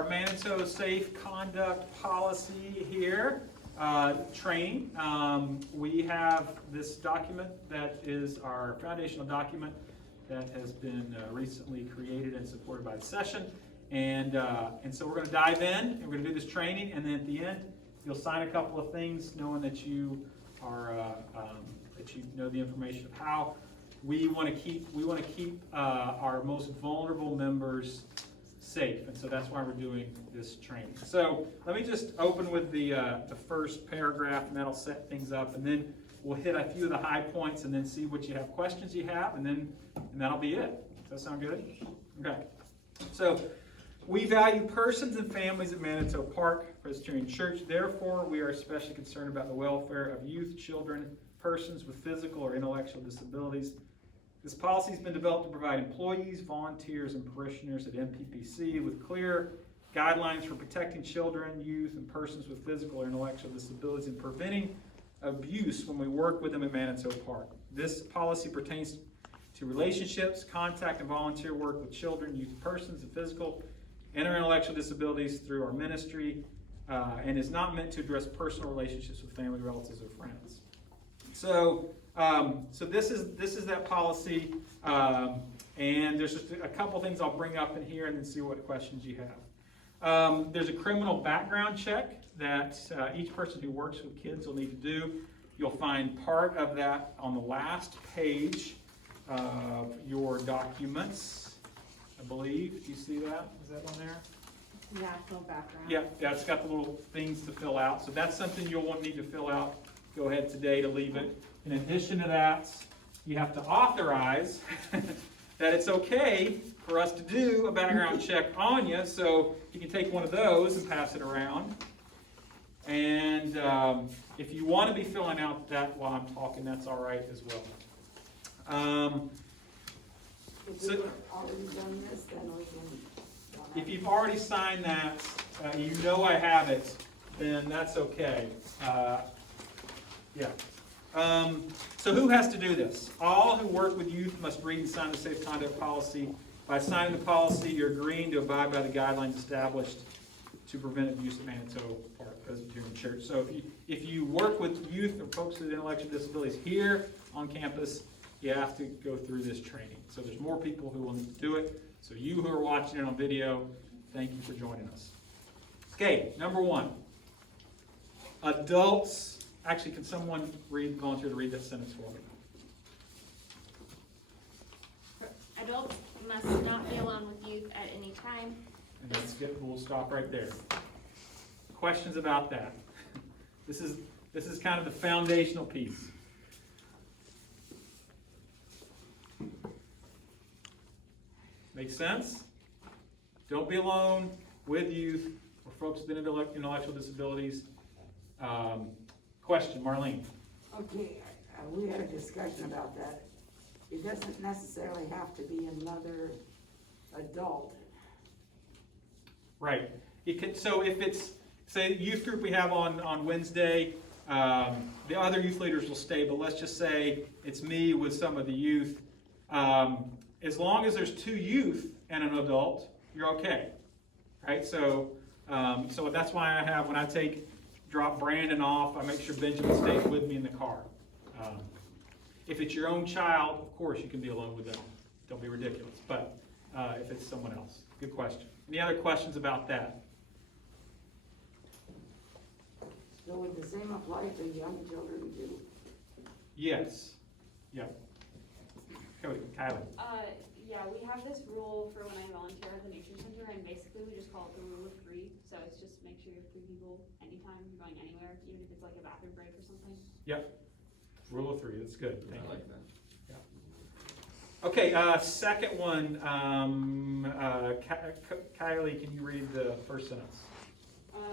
our Manitou Safe Conduct policy here, training. We have this document that is our foundational document that has been recently created and supported by the session. And so we're going to dive in, and we're going to do this training, and then at the end, you'll sign a couple of things knowing that you are that you know the information of how we want to keep our most vulnerable members safe, and so that's why we're doing this training. So let me just open with the first paragraph, and that'll set things up, and then we'll hit a few of the high points, and then see what you have, questions you have, and that'll be it. Does that sound good? Okay. So we value persons and families at Manitou Park Presbyterian Church. Therefore, we are especially concerned about the welfare of youth, children, persons with physical or intellectual disabilities. This policy has been developed to provide employees, volunteers, and parishioners at MPPC with clear guidelines for protecting children, youth, and persons with physical or intellectual disabilities and preventing abuse when we work with them at Manitou Park. This policy pertains to relationships, contact, and volunteer work with children, youth, persons, and physical and or intellectual disabilities through our ministry, and is not meant to address personal relationships with family, relatives, or friends. So this is that policy, and there's just a couple things I'll bring up in here and then see what questions you have. There's a criminal background check that each person who works with kids will need to do. You'll find part of that on the last page of your documents, I believe. Do you see that? Is that on there? National background. Yeah, it's got the little things to fill out. So that's something you'll need to fill out. Go ahead today to leave it. In addition to that, you have to authorize that it's okay for us to do a background check on you. So you can take one of those and pass it around. And if you want to be filling out that while I'm talking, that's all right as well. If we've already done this, then we can. If you've already signed that, you know I have it, then that's okay. Yeah. So who has to do this? All who work with youth must read and sign the Safe Conduct policy. By signing the policy, you're agreeing to abide by the guidelines established to prevent abuse at Manitou Park Presbyterian Church. So if you work with youth or folks with intellectual disabilities here on campus, you have to go through this training. So there's more people who will need to do it. So you who are watching it on video, thank you for joining us. Okay, number one. Adults, actually, can someone volunteer to read that sentence for me? Adults must not be alone with youth at any time. And that's good. We'll stop right there. Questions about that? This is kind of the foundational piece. Make sense? Don't be alone with youth or folks with intellectual disabilities. Question, Marlene. Okay, we had a discussion about that. It doesn't necessarily have to be another adult. Right. So if it's, say, youth group we have on Wednesday, the other youth leaders will stay, but let's just say it's me with some of the youth. As long as there's two youth and an adult, you're okay, right? So that's why I have, when I drop Brandon off, I make sure Benjamin stays with me in the car. If it's your own child, of course you can be alone with them. Don't be ridiculous. But if it's someone else, good question. Any other questions about that? So would the same apply to young children too? Yes. Yeah. Kylie. Yeah, we have this rule for when I volunteer at the Nature Center, and basically we just call it the rule of three. So it's just make sure you have three people anytime you're going anywhere, even if it's like a bathroom break or something. Yep. Rule of three. That's good. Thank you. I like that. Yeah. Okay. Second one. Kylie, can you read the first sentence?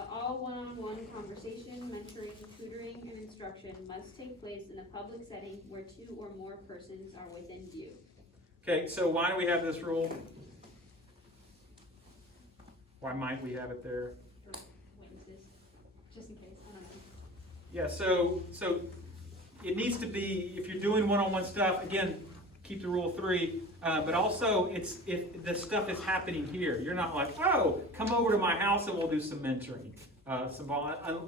All one-on-one conversation, mentoring, tutoring, and instruction must take place in a public setting where two or more persons are within view. Okay, so why do we have this rule? Why might we have it there? For witnesses, just in case, I don't know. Yeah, so it needs to be, if you're doing one-on-one stuff, again, keep the rule of three, but also it's if the stuff is happening here, you're not like, oh, come over to my house and we'll do some mentoring.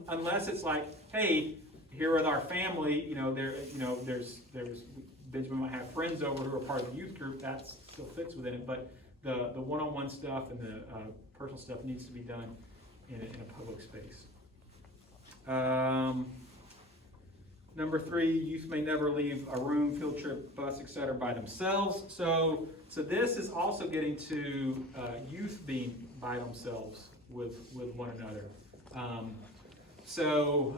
Unless it's like, hey, here with our family, there's Benjamin might have friends over who are part of the youth group, that still fits within it, but the one-on-one stuff and the personal stuff needs to be done in a public space. Number 3, youth may never leave a room, field trip, bus, etc. by themselves. So this is also getting to youth being by themselves with one another. So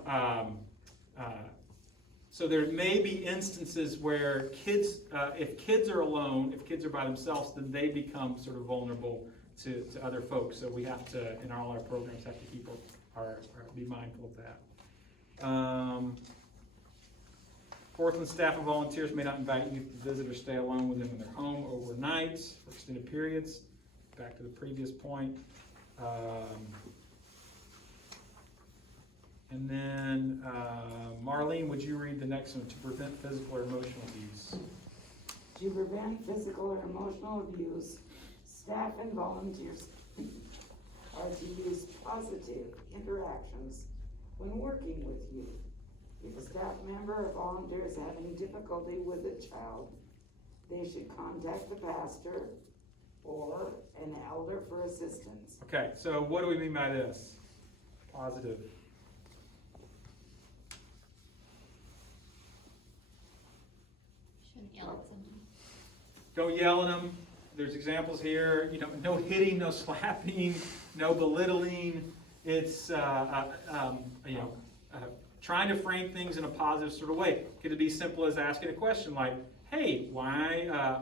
there may be instances where kids, if kids are alone, if kids are by themselves, then they become sort of vulnerable to other folks. So we have to, in all our programs, have to keep be mindful of that. Fourth, staff and volunteers may not invite youth to visit or stay alone with them in their home overnight for extended periods. Back to the previous point. And then, Marlene, would you read the next one? To prevent physical or emotional abuse. To prevent physical or emotional abuse, staff and volunteers are to use positive interactions when working with youth. If a staff member or volunteer is having difficulty with a child, they should contact the pastor or an elder for assistance. Okay, so what do we mean by this? Positive. Shouldn't yell at somebody. Don't yell at them. There's examples here. No hitting, no slapping, no belittling. It's trying to frame things in a positive sort of way. Could it be simple as asking a question like, "Hey, why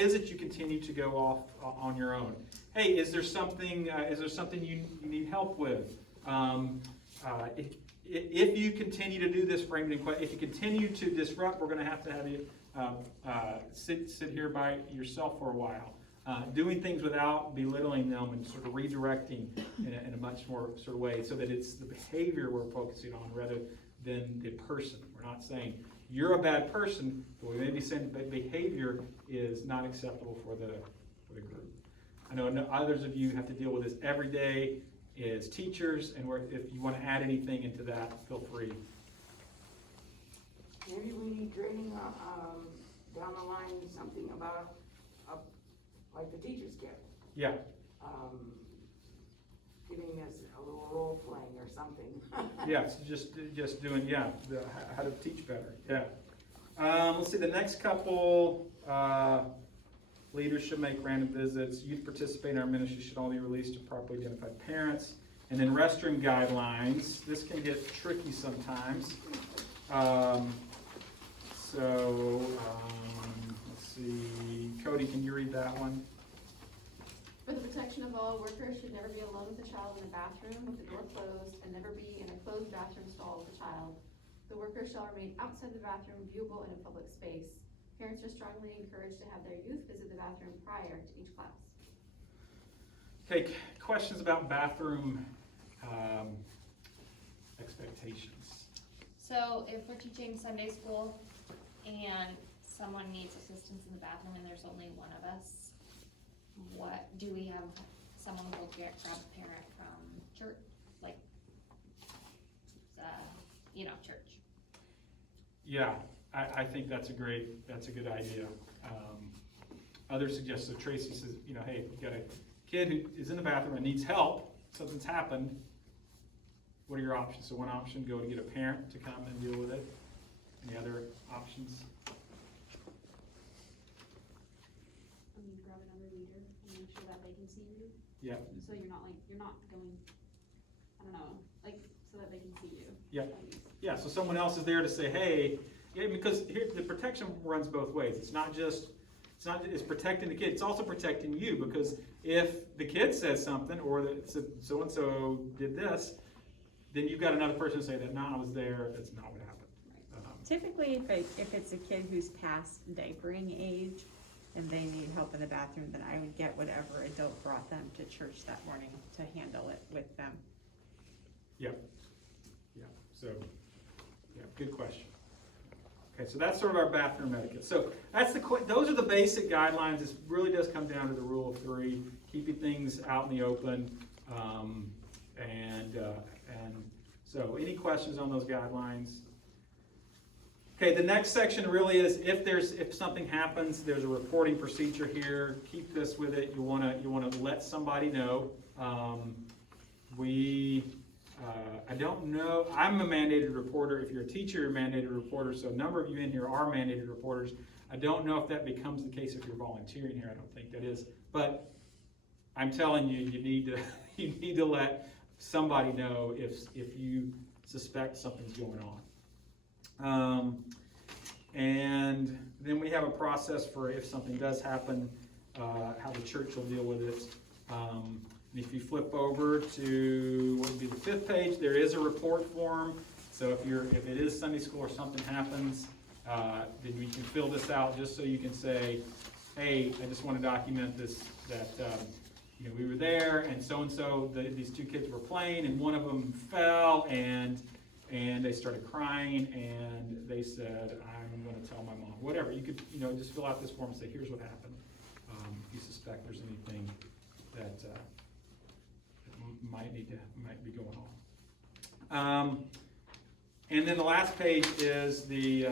is it you continue to go off on your own? Hey, is there something you need help with? If you continue to do this, frame it in if you continue to disrupt, we're going to have you sit here by yourself for a while." Doing things without belittling them and sort of redirecting in a much more sort of way so that it's the behavior we're focusing on rather than the person. We're not saying you're a bad person, but we may be saying that behavior is not acceptable for the group. I know others of you have to deal with this every day as teachers, and if you want to add anything into that, feel free. Maybe we need training down the line, something about like the teachers get. Yeah. Giving us a little role playing or something. Yeah, so just doing, how to teach better, yeah. Let's see, the next couple, leaders should make random visits, youth participate in our ministry should only be released to properly identified parents, and then restroom guidelines. This can get tricky sometimes. Let's see, Cody, can you read that one? For the protection of all, workers should never be alone with a child in a bathroom with the door closed and never be in a closed bathroom stall with a child. The worker shall remain outside the bathroom, viewable in a public space. Parents are strongly encouraged to have their youth visit the bathroom prior to each class. Okay, questions about bathroom expectations? So if we're teaching Sunday school and someone needs assistance in the bathroom and there's only one of us, what do we have? Someone go grab a parent from church, like, church. Yeah, I think that's a good idea. Others suggest, so Tracy says, hey, if you've got a kid who is in the bathroom and needs help, something's happened, what are your options? So one option, go to get a parent to come and deal with it. Any other options? Grab another leader and make sure that they can see you. Yeah. So you're not going, I don't know, so that they can see you. Yeah. Yeah, so someone else is there to say, hey, because here the protection runs both ways. It's it's protecting the kid, it's also protecting you, because if the kid says something or that so-and-so did this, then you've got another person to say that, no, I was there, that's not what happened. Typically, if it's a kid who's past diapering age and they need help in the bathroom, then I would get whatever adult brought them to church that morning to handle it with them. Yep. Yeah, so, good question. Okay, so that's sort of our bathroom etiquette. So that's those are the basic guidelines. This really does come down to the rule of three, keeping things out in the open. And so any questions on those guidelines? Okay, the next section really is if something happens, there's a reporting procedure here. Keep this with it. You wanna let somebody know. I don't know, I'm a mandated reporter. If you're a teacher, you're a mandated reporter, so a number of you in here are mandated reporters. I don't know if that becomes the case if you're volunteering here. I don't think that is. But I'm telling you, you need to let somebody know if you suspect something's going on. And then we have a process for if something does happen, how the church will deal with it. And if you flip over to what would be the 5th page, there is a report form. So if it is Sunday school or something happens, then you can fill this out just so you can say, hey, I just want to document this, that we were there and so these two kids were playing and one of them fell and they started crying and they said, I'm going to tell my mom. Whatever, you could just fill out this form and say, here's what happened. If you suspect there's anything that might be going on. And then the last page is the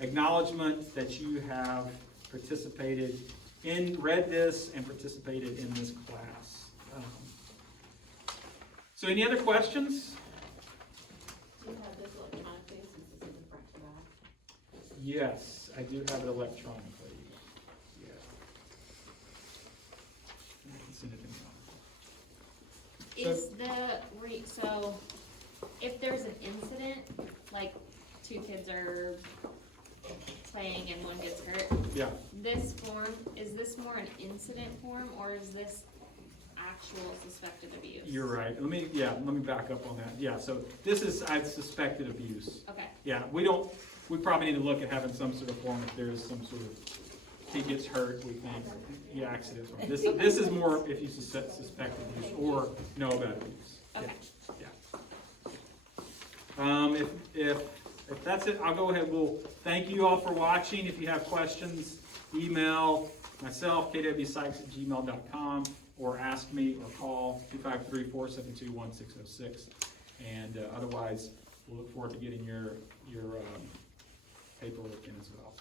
acknowledgement that you have participated in, read this, and participated in this class. So any other questions? Do you have this electronically since this is a front to back? Yes, I do have it electronically. Yeah. I can send it in. So if there's an incident, like two kids are playing and one gets hurt, Yeah. this form, is this more an incident form or is this actual suspected abuse? You're right. Let me back up on that. Yeah, so this is suspected abuse. Okay. Yeah, we probably need to look at having some sort of form if there's some sort of, he gets hurt, we think, the accident. This is more if you suspect abuse or know about abuse. Okay. Yeah. If that's it, I'll go ahead. We'll thank you all for watching. If you have questions, email myself, kwsykes@gmail.com, or ask me or call 253-472-1606. And otherwise, we'll look forward to getting your paperwork in as well.